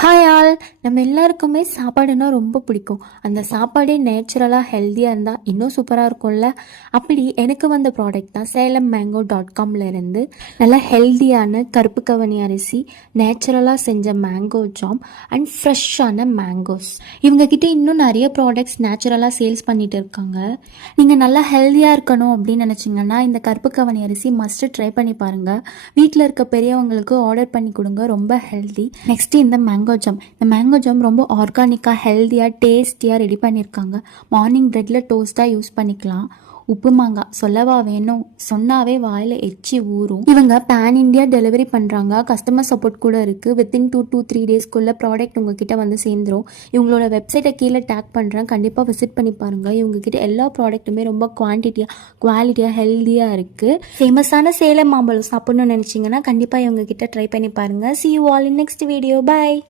Hi all. நம்ம எல்லாருக்குமே சாப்பாடுனா ரொம்ப பிடிக்கும். அந்த சாப்பாடே நேச்சுரலாக ஹெல்த்தியாக இருந்தால் இன்னும் சூப்பராக இருக்கும்ல. அப்படி எனக்கு வந்த ப்ராடக்ட் தான் salem.mango.com இருந்து நல்ல ஹெல்த்தியான கருப்பு கவனி அரிசி, நேச்சுரலாக செஞ்ச மேங்கோ ஜாம் அண்ட் ஃப்ரெஷ்ஷான மேங்கோஸ். இவங்கக்கிட்ட இன்னும் நிறைய ப்ராடக்ட்ஸ் நேச்சுரலாக சேல்ஸ் பண்ணிட்டு இருக்காங்க. நீங்கள் நல்லா ஹெல்த்தியாக இருக்கணும் அப்படின்னு நினச்சிங்கன்னா இந்த கருப்பு கவனி அரிசி மஸ்ட்டு ட்ரை பண்ணி பாருங்கள். வீட்டில் இருக்க பெரியவங்களுக்கு ஆர்டர் பண்ணி கொடுங்க, ரொம்ப ஹெல்தி. நெக்ஸ்ட்டு இந்த மேங்கோ ஜாம் ரொம்ப ஆர்கானிக்காக ஹெல்த்தியாக டேஸ்டியாக ரெடி பண்ணியிருக்காங்க. மார்னிங் ப்ரெட்டில் டோஸ்ட்டாக யூஸ் பண்ணிக்கலாம். உப்பு மாங்காய் சொல்லவா வேணும், சொன்னாவே வாயில் எச்சி ஊறும். இவங்க பேன் இண்டியா டெலிவரி பண்ணுறாங்க. கஸ்டமர் சப்போர்ட் கூட இருக்குது. வித்தின் 2 to 3 டேஸ்க்குள்ளே ப்ராடக்ட் உங்ககிட்ட வந்து சேர்ந்துடும். இவங்களோட வெப்சைட்டை கீழே டேக் பண்ணுறேன், கண்டிப்பாக விசிட் பண்ணி பாருங்கள். இவங்ககிட்ட எல்லா ப்ராடக்ட்டுமே ரொம்ப குவாலிட்டியாக ஹெல்த்தியாக இருக்குது. ஃபேமஸான சேலம் மாம்பழம் சாப்பிட்ணுன்னு நினச்சிங்கன்னா கண்டிப்பாக இவங்ககிட்ட ட்ரை பண்ணி பாருங்கள். See you all in next video. Bye.